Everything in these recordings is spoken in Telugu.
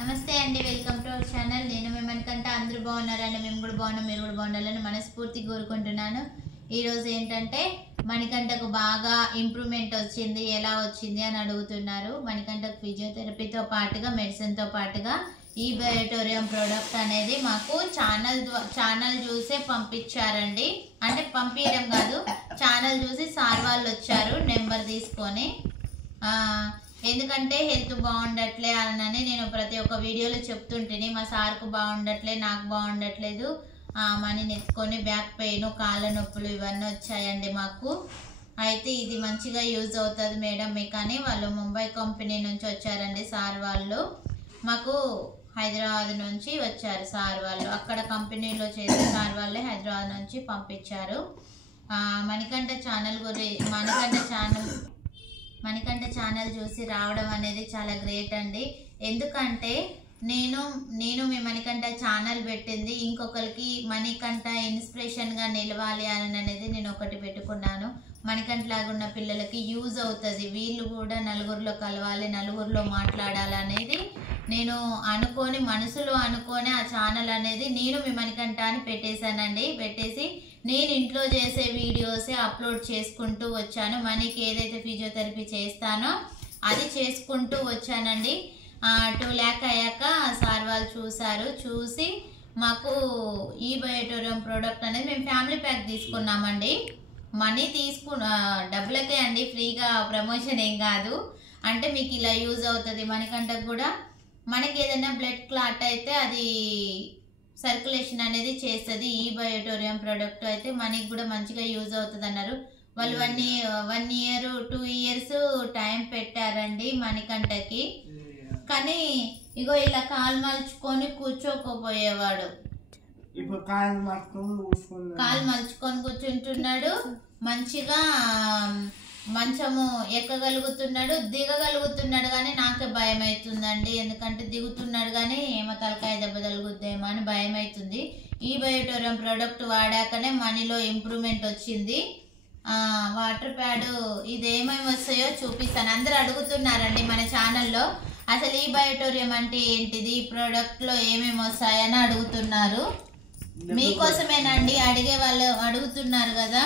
నమస్తే అండి, వెల్కమ్ టు అవర్ ఛానల్. నేను మిమ్మల్నికంటే అందరూ బాగున్నారండి, మేము కూడా బాగున్నాం, మీరు కూడా బాగుండాలని మనస్ఫూర్తిగా కోరుకుంటున్నాను. ఈరోజు ఏంటంటే మణికంఠకు బాగా ఇంప్రూవ్మెంట్ వచ్చింది, ఎలా వచ్చింది అని అడుగుతున్నారు. మణికంఠకు ఫిజియోథెరపీతో పాటుగా మెడిసిన్తో పాటుగా ఈ బయోటోరియం ప్రోడక్ట్ అనేది మాకు ఛానల్ చూసే పంపించారండి. అంటే పంపించడం కాదు, ఛానల్ చూసి సార్ వాళ్ళు వచ్చారు నెంబర్ తీసుకొని. ఎందుకంటే హెల్త్ బాగుండట్లే అని నేను ప్రతి ఒక్క వీడియోలో చెప్తుంటేనే మా సార్కు బాగుండట్లే, నాకు బాగుండట్లేదు, మనీని ఎత్తుకొని బ్యాక్ పెయిన్, కాళ్ళ నొప్పులు ఇవన్నీ వచ్చాయండి మాకు. అయితే ఇది మంచిగా యూజ్ అవుతుంది మేడం మీకు అని వాళ్ళు ముంబై కంపెనీ నుంచి వచ్చారండి సార్ వాళ్ళు. మాకు హైదరాబాద్ నుంచి వచ్చారు సార్ వాళ్ళు, అక్కడ కంపెనీలో చేసే సార్ వాళ్ళే హైదరాబాద్ నుంచి పంపించారు. మణికంఠ ఛానల్ చూసి రావడం అనేది చాలా గ్రేట్ అండి. ఎందుకంటే నేను మీ మణికంఠ ఛానల్ పెట్టింది ఇంకొకరికి మణికంఠ ఇన్స్పిరేషన్గా నిలవాలి అని అనేది నేను ఒకటి పెట్టుకున్నాను. మణికంఠ లాగా ఉన్న పిల్లలకి యూజ్ అవుతుంది, వీళ్ళు కూడా నలుగురిలో కలవాలి, నలుగురిలో మాట్లాడాలి అనేది నేను మనసులో అనుకొని ఆ ఛానల్ అనేది నేను మీ మణికంఠ అని పెట్టేశానండి. పెట్టేసి నేను ఇంట్లో చేసే వీడియోసే అప్లోడ్ చేసుకుంటూ వచ్చాను. మనీకి ఏదైతే ఫిజియోథెరపీ చేస్తానో అది చేసుకుంటూ వచ్చానండి. 2 lakh అయ్యాక సార్ వాళ్ళు చూసి మాకు ఈ బయోటోరియం ప్రోడక్ట్ అనేది మేము ఫ్యామిలీ ప్యాక్ తీసుకున్నామండి. మనీ డబ్బులకే అండి, ఫ్రీగా ప్రమోషన్ ఏం కాదు. అంటే మీకు ఇలా యూజ్ అవుతుంది. మనకంటే కూడా మనకి ఏదైనా బ్లడ్ క్లాట్ అయితే అది సర్క్యులేషన్ అనేది చేస్తుంది. ఈ బయోటోరియం ప్రోడక్ట్ అయితే మనకి కూడా మంచిగా యూజ్ అవుతుంది అన్నారు వాళ్ళు. 1 year 2 years టైం పెట్టారండి మణికంఠకి. కానీ ఇగో ఇలా కాలు మలుచుకొని కూర్చోకపోయేవాడు, ఇప్పుడు కాలు మలుచుకొని కూర్చుంటున్నాడు. మంచిగా మంచము ఎక్కగలుగుతున్నాడు, దిగగలుగుతున్నాడు. కానీ నాకే భయం అవుతుందండి, ఎందుకంటే దిగుతున్నాడు కానీ ఏమో తలకాయ దెబ్బ తగులుద్దేమో అని భయం అవుతుంది. ఈ బయోటోరియం ప్రోడక్ట్ వాడాకనే మనీలో ఇంప్రూవ్మెంట్ వచ్చింది. వాటర్ ప్యాడ్ ఇది ఏమేమి వస్తాయో చూపిస్తాను. అందరూ అడుగుతున్నారండి మన ఛానల్లో అసలు ఈ బయోటోరియం అంటే ఏంటిది, ఈ ప్రోడక్ట్లో ఏమేమి వస్తాయని అడుగుతున్నారు. మీకోసమేనండి, అడిగే వాళ్ళు అడుగుతున్నారు కదా.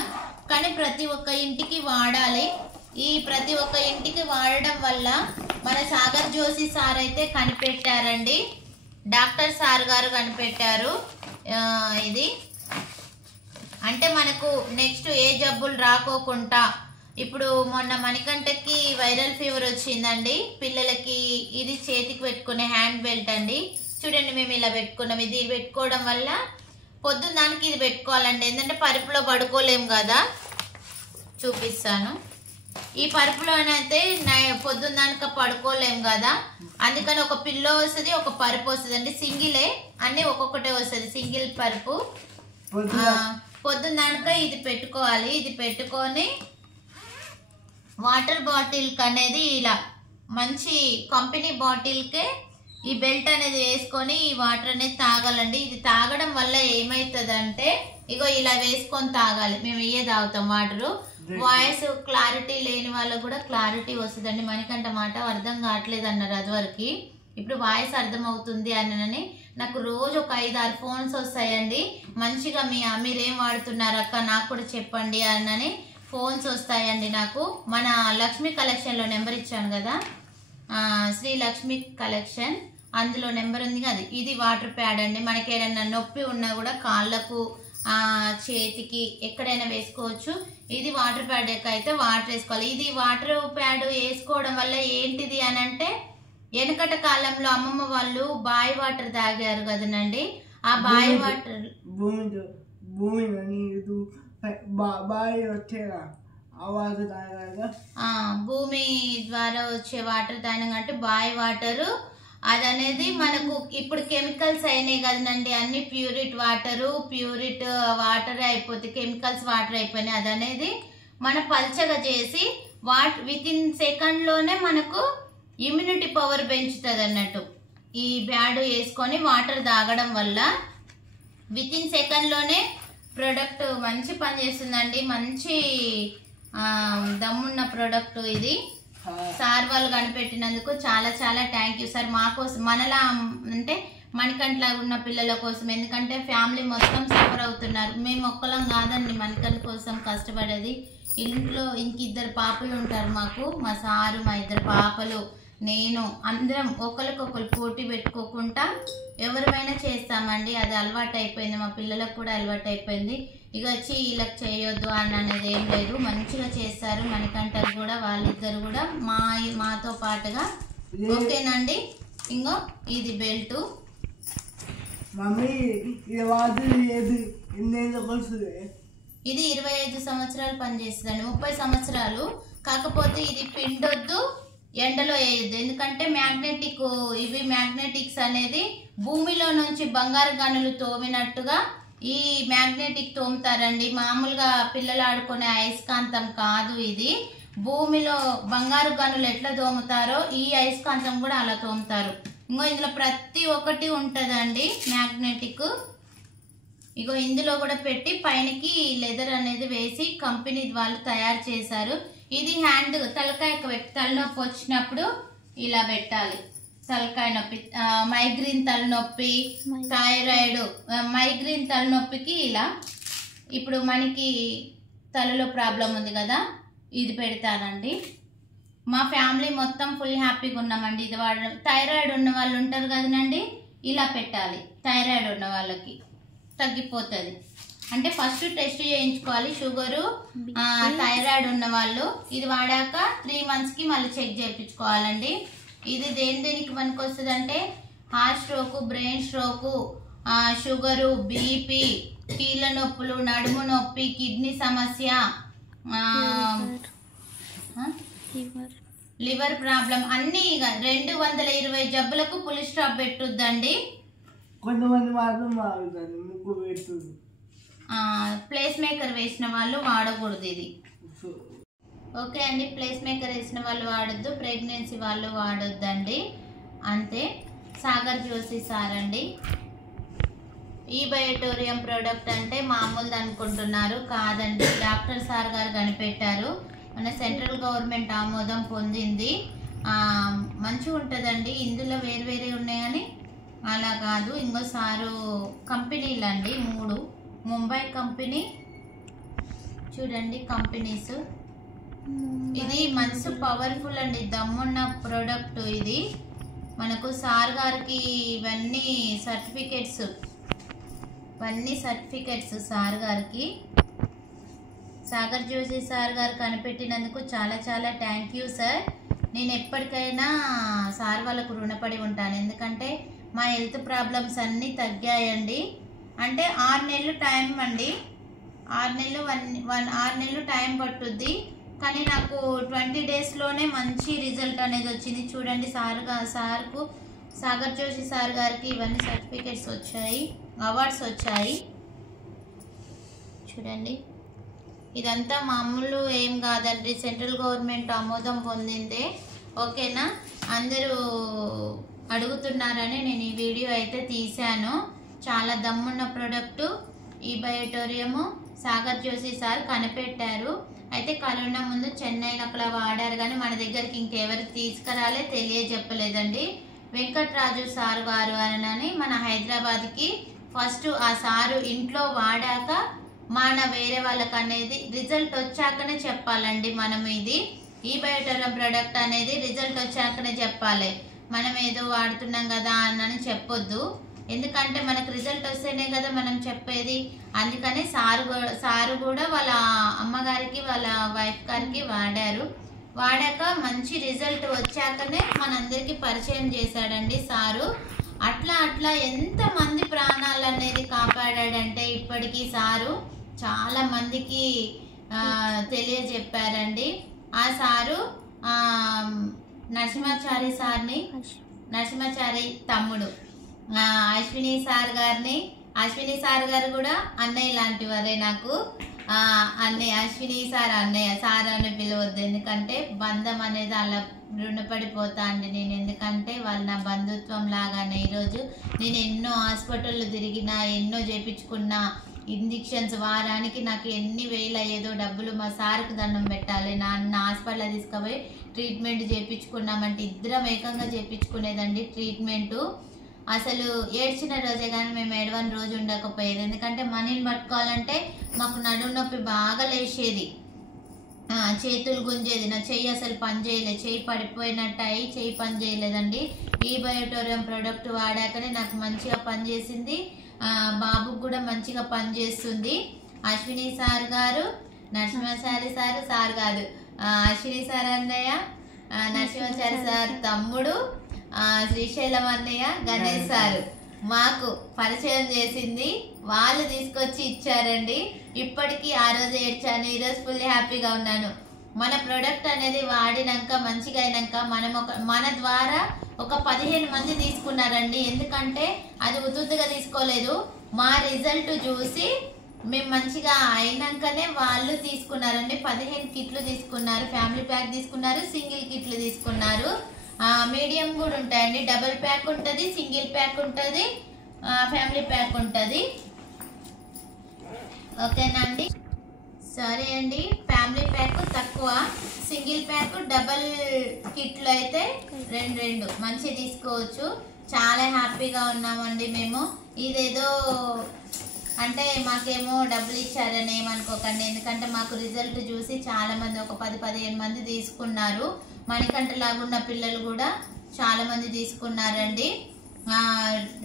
కానీ ప్రతి ఒక్క ఇంటికి వాడాలి. ఈ ప్రతి ఒక్క ఇంటికి వాడడం వల్ల మన సాగర్ జోషి సార్ అయితే కనిపెట్టారండి, డాక్టర్ సార్ గారు కనిపెట్టారు. ఇది అంటే మనకు నెక్స్ట్ ఏ జబ్బులు రాకోకుండా. ఇప్పుడు మొన్న మణికంఠకి వైరల్ ఫీవర్ వచ్చిందండి పిల్లలకి. ఇది చేతికి పెట్టుకునే హ్యాండ్ బెల్ట్ అండి, చూడండి మేము ఇలా పెట్టుకున్నాం. ఇది పెట్టుకోవడం వల్ల పొద్దున్న దానికి ఇది పెట్టుకోవాలండి, ఎందుకంటే పరుపులో పడుకోలేము కదా. చూపిస్తాను. ఈ పరుపులోనైతే పొద్దున్న దానిక పడుకోలేము కదా, అందుకని ఒక పిల్లో వస్తుంది, ఒక పరుపు వస్తుంది అండి. సింగిలే అన్ని ఒక్కొక్కటే వస్తుంది, సింగిల్ పరుపు. పొద్దున్న దానిక ఇది పెట్టుకోవాలి. ఇది పెట్టుకొని వాటర్ బాటిల్కి అనేది ఇలా మంచి కంపెనీ బాటిల్కే ఈ బెల్ట్ అనేది వేసుకొని ఈ వాటర్ అనేది తాగాలండి. ఇది తాగడం వల్ల ఏమవుతుందంటే ఇగో ఇలా వేసుకొని తాగాలి. మేము ఇవే తాగుతాం వాటరు. వాయిస్ క్లారిటీ లేని వాళ్ళకు కూడా క్లారిటీ వస్తుందండి. మణికంఠ మాట అర్థం కావట్లేదు అన్నారు అదివరకు, ఇప్పుడు వాయిస్ అర్థం అవుతుంది అని. నాకు రోజు ఒక 5-6 ఫోన్స్ వస్తాయండి. మంచిగా మీరేం వాడుతున్నారు అక్క నాకు కూడా చెప్పండి అని ఫోన్స్ వస్తాయండి నాకు. మన లక్ష్మీ కలెక్షన్లో నెంబర్ ఇచ్చాను కదా, శ్రీ లక్ష్మీ కలెక్షన్, అందులో నెంబర్ ఉంది కదా. ఇది వాటర్ ప్యాడ్ అండి. మనకి ఏదైనా నొప్పి ఉన్నా కూడా కాళ్ళకు, చేతికి ఎక్కడైనా వేసుకోవచ్చు. ఇది వాటర్ ప్యాడ్ అయితే వాటర్ వేసుకోవాలి. ఇది వాటర్ ప్యాడ్ వేసుకోవడం వల్ల ఏంటిది అని అంటే, వెనకట కాలంలో అమ్మమ్మ వాళ్ళు బావి వాటర్ తాగారు కదనండి. ఆ బావి వాటర్ భూమి ద్వారా వచ్చే వాటర్ తాగిన అంటే బావి వాటరు అది అనేది మనకు ఇప్పుడు కెమికల్స్ అయినాయి కదనండి. అన్ని ప్యూరిట్ వాటర్ అయిపోతే కెమికల్స్ వాటర్ అయిపోయినాయి. అది అనేది మన పల్చగా చేసి వితిన్ సెకండ్లోనే మనకు ఇమ్యూనిటీ పవర్ పెంచుతుంది అన్నట్టు. ఈ బ్యాడ్ వేసుకొని వాటర్ తాగడం వల్ల వితిన్ సెకండ్లోనే ప్రోడక్ట్ మంచి పని చేస్తుందండి. మంచి దమ్మున్న ప్రోడక్ట్ ఇది. సార్ వాళ్ళు కనిపెట్టినందుకు చాలా చాలా థ్యాంక్ యూ సార్. మా కోసం మనలా అంటే మణికంఠలా ఉన్న పిల్లల కోసం, ఎందుకంటే ఫ్యామిలీ మొత్తం సఫర్ అవుతున్నారు. మేము ఒక్కలం కాదండి మణికంఠ కోసం కష్టపడేది. ఇంట్లో ఇంకిద్దరు పాపలు ఉంటారు మాకు, మా సారు, మా ఇద్దరు పాపలు, నేను, అందరం ఒకరికొకరు పోటీ పెట్టుకోకుండా ఎవరిమైనా చేస్తామండి. అది అలవాటు అయిపోయింది, మా పిల్లలకు కూడా అలవాటు అయిపోయింది. ఇక వచ్చి వీళ్ళకి చేయొద్దు అని అనేది ఏం లేదు, మంచిగా చేస్తారు మణికంఠలు కూడా, వాళ్ళిద్దరు కూడా మాతో పాటుగా. ఓకేనండి. ఇంకో ఇది బెల్ట్. మమ్మీ ఇది 25 సంవత్సరాలు పనిచేస్తుందండి, 30 సంవత్సరాలు. కాకపోతే ఇది పిండొద్దు, ఎండలో వేయొద్దు, ఎందుకంటే మ్యాగ్నెటిక్, ఇవి మ్యాగ్నెటిక్స్ అనేది భూమిలో నుంచి బంగారు గనులు తోమినట్టుగా ఈ మ్యాగ్నెటిక్ తోముతారండి. మామూలుగా పిల్లలు ఆడుకునే అయస్కాంతం కాదు ఇది. భూమిలో బంగారు గనులు ఎట్లా తోముతారో ఈ అయస్కాంతం కూడా అలా తోముతారు. ఇంకో ఇందులో ప్రతి ఒక్కటి ఉంటుందండి మ్యాగ్నెటిక్. ఇగో ఇందులో కూడా పెట్టి పైనకి లెదర్ అనేది వేసి కంపెనీ వాళ్ళు తయారు చేశారు. ఇది హ్యాండ్ తలనొప్పి వచ్చినప్పుడు ఇలా పెట్టాలి. తలకాయ నొప్పి, మైగ్రేన్ తలనొప్పి, థైరాయిడ్, మైగ్రేన్ తలనొప్పికి ఇలా. ఇప్పుడు మనకి తలలో ప్రాబ్లం ఉంది కదా, ఇది పెడతానండి. మా ఫ్యామిలీ మొత్తం ఫుల్ హ్యాపీగా ఉన్నామండి ఇది వాడడం. థైరాయిడ్ ఉన్న వాళ్ళు ఉంటారు కదనండి, ఇలా పెట్టాలి. థైరాయిడ్ ఉన్న వాళ్ళకి తగ్గిపోతుంది. అంటే ఫస్ట్ టెస్ట్ చేయించుకోవాలి షుగరు, థైరాయిడ్ ఉన్న వాళ్ళు. ఇది వాడాక 3 monthsకి మళ్ళీ చెక్ చేయించుకోవాలండి. ఇది దేనికి మనకు వస్తుంది అంటే heart stroke, brain stroke, sugar, BP, కీళ్ళ నొప్పులు, నడుము నొప్పి, కిడ్నీ సమస్య, లివర్ ప్రాబ్లం, అన్ని 220 జబ్బులకు పులి స్టాప్ పెట్టుద్దండి. కొంతమంది మాత్రం వాడుతారు, ముగ్గు పెడుతుంది. ప్లేస్ మేకర్ వేసిన వాళ్ళు వాడకూడదు ఇది. ఓకే అండి, ప్లేస్ మేకర్ వేసిన వాళ్ళు వాడొద్దు, ప్రెగ్నెన్సీ వాళ్ళు వాడొద్దండి, అంతే. సాగర్ జోషి సార్ అండి. ఈ బయోటోరియం ప్రోడక్ట్ అంటే మామూలుది అనుకుంటున్నారు, కాదండి. డాక్టర్ సార్ గారు కనిపెట్టారు, మన సెంట్రల్ గవర్నమెంట్ ఆమోదం పొందింది. మంచిగా ఉంటుందండి. ఇందులో వేరే ఉన్నాయి కానీ అలా కాదు. ఇంకో సారు కంపెనీలు అండి 3, ముంబై కంపెనీ, చూడండి కంపెనీస్. ఇది మంచి పవర్ఫుల్ అండి, దమ్మున్న ప్రోడక్ట్ ఇది. మనకు సార్ గారికి ఇవన్నీ సర్టిఫికెట్స్ సార్ గారికి. సాగర్ జోషి సార్ గారు కనిపెట్టినందుకు చాలా చాలా థ్యాంక్ యూ సార్. నేను ఎప్పటికైనా సార్ వాళ్ళకు రుణపడి ఉంటాను, ఎందుకంటే మా హెల్త్ ప్రాబ్లమ్స్ అన్నీ తగ్గాయండి. అంటే 6 నెలలు టైం అండి, 6 నెలలు టైం పట్టుద్ది, కానీ నాకు 20 daysలోనే మంచి రిజల్ట్ అనేది వచ్చింది. చూడండి సాగర్ జోషి సార్ గారికి ఇవన్నీ సర్టిఫికెట్స్ వచ్చాయి, అవార్డ్స్ వచ్చాయి. చూడండి, ఇదంతా మామూలు ఏం కాదండి, సెంట్రల్ గవర్నమెంట్ ఆమోదం పొందిందే. ఓకేనా, అందరూ అడుగుతున్నారని నేను ఈ వీడియో అయితే తీశాను. చాలా దమ్మున్న ప్రోడక్టు ఈ బయోటోరియము సాగర్ జోషి సార్ కనిపెట్టారు. అయితే కరోనా ముందు చెన్నైలో అక్కడ వాడారు, కానీ మన దగ్గరికి ఇంకెవరు తీసుకురాలే, తెలియజెప్పలేదండి. వెంకట్రాజు సార్ గారు అని మన హైదరాబాద్కి ఫస్ట్ ఆ సారు ఇంట్లో వాడాక మన వేరే వాళ్ళకి అనేది రిజల్ట్ వచ్చాకనే చెప్పాలండి. మనం ఇది ఈ బయోటోరియం ప్రోడక్ట్ అనేది రిజల్ట్ వచ్చాకనే చెప్పాలి. మనం ఏదో వాడుతున్నాం కదా అని చెప్పొద్దు, ఎందుకంటే మనకు రిజల్ట్ వస్తేనే కదా మనం చెప్పేది. అందుకని సారు కూడా వాళ్ళ అమ్మగారికి వాళ్ళ వైఫ్ గారికి వాడారు. వాడాక మంచి రిజల్ట్ వచ్చాకనే మనందరికీ పరిచయం చేశాడండి సారు. అట్లా ఎంతమంది ప్రాణాలు అనేది కాపాడాడంటే ఇప్పటికీ సారు చాలా మందికి తెలియజెప్పారండి. ఆ సారు నరసింహాచారి తమ్ముడు అశ్విని సార్ గారు కూడా అన్నయ్య లాంటి వారే నాకు. అన్నయ్య అశ్విని సార్ అని పిలవద్దు, ఎందుకంటే బంధం అనేది అలా రుణపడిపోతా అండి నేను. ఎందుకంటే వాళ్ళు నా బంధుత్వం లాగానే. ఈరోజు నేను ఎన్నో హాస్పిటళ్ళు తిరిగినా, ఎన్నో చేపించుకున్నా, ఇంజెక్షన్స్ వారానికి నాకు ఎన్ని వేలు అయ్యేదో డబ్బులు. మా సార్కు దండం పెట్టాలి. నా హాస్పిటల్ తీసుకుపోయి ట్రీట్మెంట్ చేయించుకున్నామంటే ఇద్దరం ఏకంగా చేయించుకునేదండి ట్రీట్మెంటు. అసలు ఏడ్చిన రోజే కానీ మేము ఏడవని రోజు ఉండకపోయేది. ఎందుకంటే మనీని పట్టుకోవాలంటే మాకు నడుము నొప్పి బాగా లేచేది, చేతులు గుంజేది. నా చెయ్యి అసలు పని చేయలేదు, చెయ్యి పడిపోయినట్టు అయ్యి చెయ్యి పని చేయలేదండి. ఈ బయోటోరియం ప్రోడక్ట్ వాడాకనే నాకు మంచిగా పనిచేసింది, బాబుకు కూడా మంచిగా పనిచేస్తుంది. అశ్విని సార్ గారు, నరసింహాచారి సార్ కాదు, అశ్విని సార్ అన్నయ్య, నరసింహాచారి సార్ తమ్ముడు, శ్రీశైలం అన్నయ్య, గణేష్ సారు మాకు పరిచయం చేసింది. వాళ్ళు తీసుకొచ్చి ఇచ్చారండి. ఇప్పటికీ ఆ రోజు ఏడ్చాను, ఈరోజు ఫుల్ హ్యాపీగా ఉన్నాను. మన ప్రోడక్ట్ అనేది వాడినాక మంచిగా అయినాక మన ద్వారా ఒక 15 మంది తీసుకున్నారండి. ఎందుకంటే అది ఉత్తుగా తీసుకోలేదు, మా రిజల్ట్ చూసి మేము మంచిగా అయినాకనే వాళ్ళు తీసుకున్నారండి. 15 కిట్లు తీసుకున్నారు, ఫ్యామిలీ ప్యాక్ తీసుకున్నారు, సింగిల్ కిట్లు తీసుకున్నారు. మీడియం కూడా ఉంటాయండి, డబుల్ ప్యాక్ ఉంటుంది, సింగిల్ ప్యాక్ ఉంటుంది, ఫ్యామిలీ ప్యాక్ ఉంటుంది. ఓకేనా అండి? సరే అండి, ఫ్యామిలీ ప్యాక్ తక్కువ, సింగిల్ ప్యాక్ డబల్ కిట్లు అయితే రెండు మంచి తీసుకోవచ్చు. చాలా హ్యాపీగా ఉన్నామండి మేము. ఇదేదో అంటే మాకేమో డబ్బులు ఇచ్చారని ఏమనుకోకండి, ఎందుకంటే మాకు రిజల్ట్ చూసి చాలా మంది ఒక 10-15 మంది తీసుకున్నారు. మణికంఠ లాగున్న పిల్లలు కూడా చాలా మంది తీసుకున్నారండి.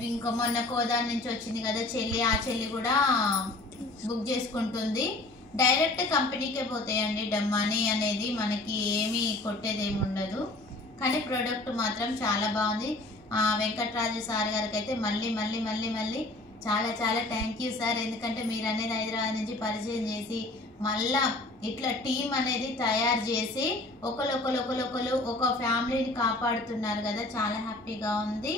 ఇంకా మొన్న కోదాడ నుంచి వచ్చింది కదా చెల్లి, ఆ చెల్లి కూడా బుక్ చేసుకుంటుంది. డైరెక్ట్ కంపెనీకే పోతాయండి. మనీ అనేది మనకి ఏమీ కొట్టేది ఏమి ఉండదు, కానీ ప్రోడక్ట్ మాత్రం చాలా బాగుంది. వెంకట్రాజు సార్ గారికి అయితే మళ్ళీ చాలా చాలా థ్యాంక్ యూ సార్. ఎందుకంటే మీరు అనేది హైదరాబాద్ నుంచి పరిచయం చేసి మళ్ళా ఇట్లా టీం అనేది తయారు చేసి ఒకరు ఒక ఫ్యామిలీని కాపాడుతున్నారు కదా, చాలా హ్యాపీగా ఉంది.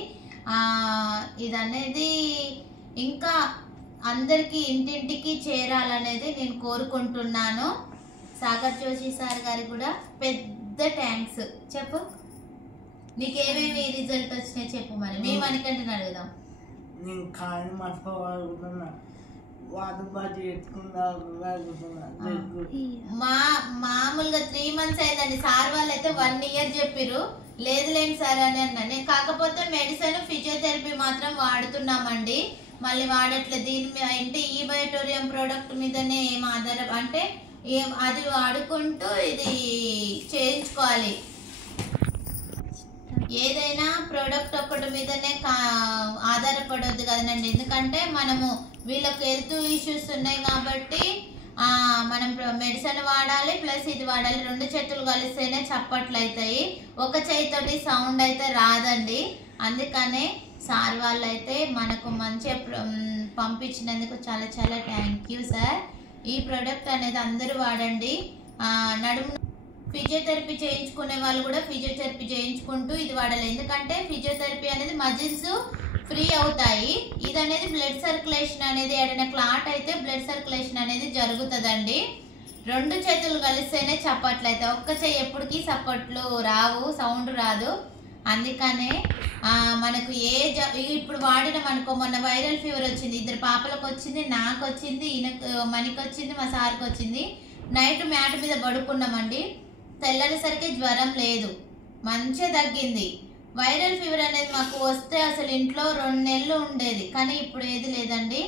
ఇది అనేది ఇంకా అందరికీ ఇంటింటికి చేరాలనేది నేను కోరుకుంటున్నాను. సాగర్ జోషి సార్ గారికి కూడా పెద్ద థ్యాంక్స్. చెప్పు, నీకేమేమి రిజల్ట్ వచ్చినాయి చెప్పు. మరి మేము అనికంటే అడుగుదాం. నేను కానీ మర్చిపోవాలనుకుంటున్నా, మామూలుగా 3 months అయిందండి. సార్ వాళ్ళు అయితే 1 year చెప్పిర్రు. లేదులేండి సార్ అని అన్నా నేను. కాకపోతే మెడిసిన్ ఫిజియోథెరపీ మాత్రం వాడుతున్నామండి, మళ్ళీ వాడట్లేదు. దీని మీద ఈ బయోటోరియం ప్రోడక్ట్ మీదనే ఏం ఆధారం అంటే అది వాడుకుంటూ ఇది చేయించుకోవాలి. ఏదైనా ప్రోడక్ట్ ఒక్కటి మీదనే ఆధారపడొద్దు కదండి. ఎందుకంటే మనము వీళ్ళకి హెల్త్ ఇష్యూస్ ఉన్నాయి కాబట్టి మనం మెడిసిన్ వాడాలి ప్లస్ ఇది వాడాలి. 2 చేతులు కలిస్తేనే చప్పట్లు అవుతాయి, ఒక చేయితోటి సౌండ్ అయితే రాదండి. అందుకనే సార్ వాళ్ళు అయితే మనకు మంచిగా పంపించినందుకు చాలా చాలా థ్యాంక్ యూ సార్. ఈ ప్రోడక్ట్ అనేది అందరూ వాడండి. నడుము ఫిజియోథెరపీ చేయించుకునే వాళ్ళు కూడా ఫిజియోథెరపీ చేయించుకుంటూ ఇది వాడాలి. ఎందుకంటే ఫిజియోథెరపీ అనేది మజిల్స్ ఫ్రీ అవుతాయి. ఇది అనేది బ్లడ్ సర్క్యులేషన్ అనేది ఏదైనా క్లాట్ అయితే బ్లడ్ సర్క్యులేషన్ అనేది జరుగుతుందండి. 2 చేతులు కలిస్తేనే చప్పట్లు అవుతాయి, ఒక్క చెయ్యి ఎప్పటికీ చప్పట్లు రావు, సౌండ్ రాదు. అందుకనే మనకు ఇప్పుడు వాడినాం అనుకో, మొన్న వైరల్ ఫీవర్ వచ్చింది, 2 పాపలకు వచ్చింది, నాకు వచ్చింది, మణికి వచ్చింది, మా సార్కి వచ్చింది. నైట్ మ్యాట్ మీద పడుకున్నామండి, తెల్లరిసరికి జ్వరం లేదు, మంచిగా తగ్గింది. వైరల్ ఫీవర్ అనేది మాకు వస్తే అసలు ఇంట్లో 2 నెలలు ఉండేది, కానీ ఇప్పుడు ఏది లేదండి.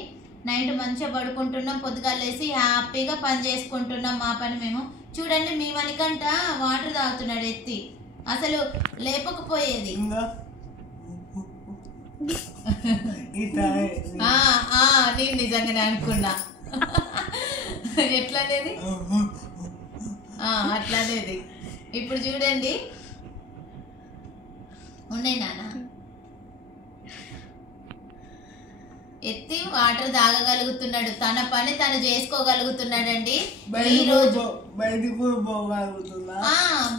నైట్ మంచిగా పడుకుంటున్నాం, పొద్దుగా లేసి హ్యాపీగా పని చేసుకుంటున్నాం మా పని మేము. చూడండి, మీ మణికంట వాటర్ తాగుతున్నాడు ఎత్తి, అసలు లేపకపోయేది. నేను నిజంగానే అనుకున్నా ఎట్లనేది అట్లనేది. ఇప్పుడు చూడండి, ఉన్నాయి నాన్న, ఎత్తి వాటర్ తాగగలుగుతున్నాడు, తన పని తను చేసుకోగలుగుతున్నాడండి. ఈ రోజు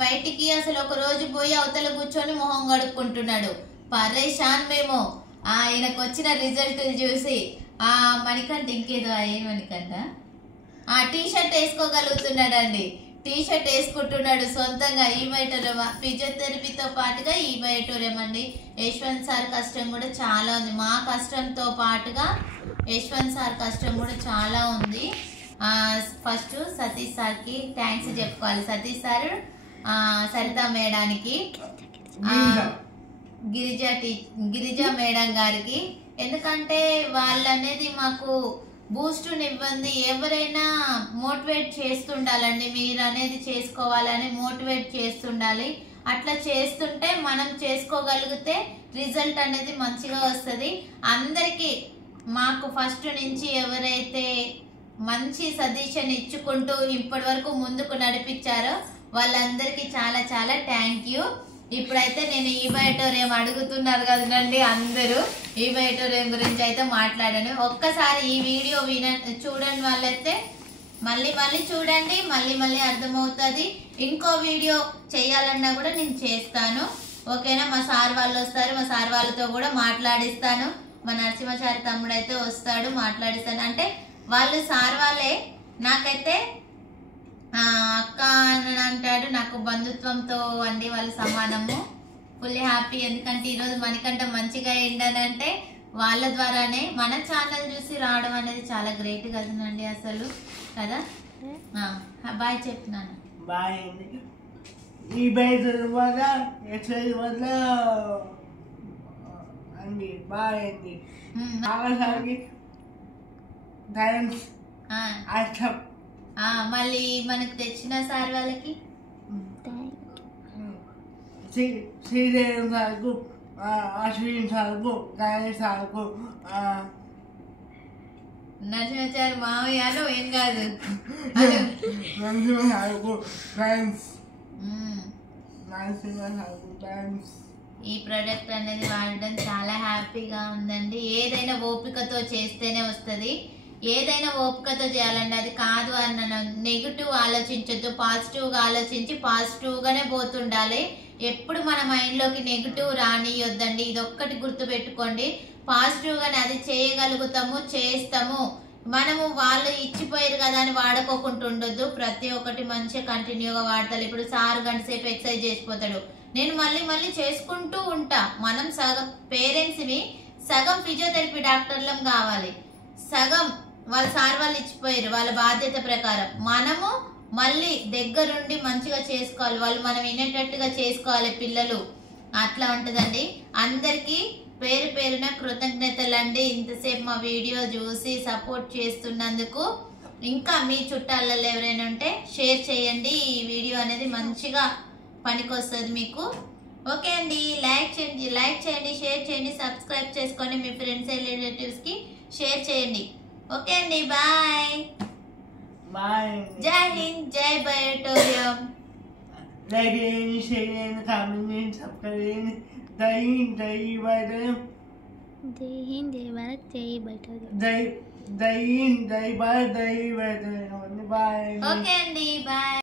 బయటికి అసలు ఒక రోజు పోయి అవతల కూర్చొని మొహం కడుక్కుంటున్నాడు. పరేషాన్ మేము ఆయనకు వచ్చిన రిజల్ట్ చూసి. మణికంఠ ఇంకేదో మణికంఠ టీ షర్ట్ వేసుకోగలుగుతున్నాడండి. టీ షర్ట్ వేసుకుంటున్నాడు సొంతంగా. ఈ బయోటోరియం ఫిజియోథెరపీతో పాటుగా ఈ బయోటోరియం అండి. యశ్వంత్ సార్ కష్టం కూడా చాలా ఉంది. మా కష్టంతో పాటుగా యశ్వంత్ సార్ కష్టం కూడా చాలా ఉంది. ఫస్ట్ సతీష్ సార్కి థ్యాంక్స్ చెప్పుకోవాలి. సతీష్ సార్, సరిత మేడానికి, గిరిజా మేడం గారికి. ఎందుకంటే వాళ్ళు అనేది మాకు బూస్ట్నివ్వండి. ఎవరైనా మోటివేట్ చేస్తుండాలండి. మీరు అనేది చేసుకోవాలని మోటివేట్ చేస్తుండాలి. అట్లా చేస్తుంటే మనం చేసుకోగలిగితే రిజల్ట్ అనేది మంచిగా వస్తుంది. అందరికీ మాకు ఫస్ట్ నుంచి ఎవరైతే మంచి సజెషన్ ఇచ్చుకుంటూ ఇప్పటి వరకు ముందుకు నడిపించారో వాళ్ళందరికీ చాలా చాలా థ్యాంక్ యూ. ఇప్పుడైతే నేను ఈ బయోటోరియం అడుగుతున్నారు కదండి అందరూ. ఈ బయోటోరియం గురించి అయితే మాట్లాడాను. ఒక్కసారి ఈ వీడియో చూడండి వాళ్ళైతే మళ్ళీ మళ్ళీ చూడండి, మళ్ళీ అర్థమవుతుంది. ఇంకో వీడియో చేయాలన్నా కూడా నేను చేస్తాను. ఓకేనా? మా సార్ వాళ్ళు వస్తారు, మా సార్ వాళ్ళతో కూడా మాట్లాడిస్తాను. మా నరసింహాచారి తమ్ముడు అయితే వస్తాడు, మాట్లాడిస్తాను. అంటే వాళ్ళు సార్ వాళ్ళే, నాకైతే అక్క అని అంటాడు. నాకు బంధుత్వంతో అండి వాళ్ళు సమానము. Fully happy. ఎందుకంటే ఈరోజు మనకంట మంచిగా ఏంటనంటే వాళ్ళ ద్వారానే మన ఛానల్ చూసి రావడం అనేది చాలా గ్రేట్ కదండి అసలు కదా. బాయ్ చెప్తున్నాను. బాయ్ అండి. ఈ బయట వల్ల వల్ల అండి బాయ్ అండి. ఆగసారికి థ్యాంక్స్. మళ్ళీ మనకు తెచ్చిన సార్ వాళ్ళకి శ్రీదేవి సార్కు, అశ్విన్ సార్కు, గణేష్ సార్కు, నరసింహాచారి మామయ్యలో ఏం కాదు నరసింహ సార్కు థ్యాంక్స్. నరసింహ సార్కు థ్యాంక్స్. ఈ ప్రోడక్ట్ అనేది వాడడం చాలా హ్యాపీగా ఉందండి. ఏదైనా ఓపికతో చేస్తేనే వస్తుంది. ఏదైనా ఓపికతో చేయాలండి. అది కాదు అన్న నెగిటివ్ ఆలోచించొద్దు. పాజిటివ్గా ఆలోచించి పాజిటివ్గానే పోతుండాలి. ఎప్పుడు మన మైండ్లోకి నెగిటివ్ రానియొద్దండి. ఇది ఒక్కటి గుర్తుపెట్టుకోండి. పాజిటివ్గానే అది చేయగలుగుతాము, చేస్తాము. మనము వాళ్ళు ఇచ్చిపోయారు కదా అని వాడుకోకుండా ఉండొద్దు. ప్రతి ఒక్కటి మంచిగా కంటిన్యూగా వాడతారు. ఇప్పుడు సార్ గంట సేపు ఎక్సర్సైజ్ చేసిపోతాడు, నేను మళ్ళీ చేసుకుంటూ ఉంటా. మనం సగం పేరెంట్స్ని సగం ఫిజియోథెరపీ డాక్టర్లం కావాలి, సగం వాళ్ళ సార్ వాళ్ళు ఇచ్చిపోయారు వాళ్ళ బాధ్యత ప్రకారం. మనము మళ్ళీ దగ్గరుండి మంచిగా చేసుకోవాలి. వాళ్ళు మనం వినేటట్టుగా చేసుకోవాలి పిల్లలు. అట్లా ఉంటుందండి. అందరికీ పేరు పేరున కృతజ్ఞతలండి. ఇంతసేపు మా వీడియో చూసి సపోర్ట్ చేస్తున్నందుకు. ఇంకా మీ చుట్టాలలో ఎవరైనా ఉంటే షేర్ చేయండి. ఈ వీడియో అనేది మంచిగా పనికొస్తుంది మీకు. ఓకే అండి. లైక్ చేయండి, షేర్ చేయండి, సబ్స్క్రైబ్ చేసుకోండి. మీ ఫ్రెండ్స్ అండ్ రిలేటివ్స్కి షేర్ చేయండి. ఓకే అండి. బాయ్. జై హింద్, జై బయోటోరియం. లైక్ చేయండి, షేర్ చేయండి, కామెంట్ చేయండి, సబ్స్క్రైబ్ చేయండి. జై హింద్, జై బయోటోరియం. జై హింద్, జై భారత్, జై బయోటోరియం. జై హింద్, జై భారత్, జై బయోటోరియం. బాయ్. ఓకే అండి. బాయ్.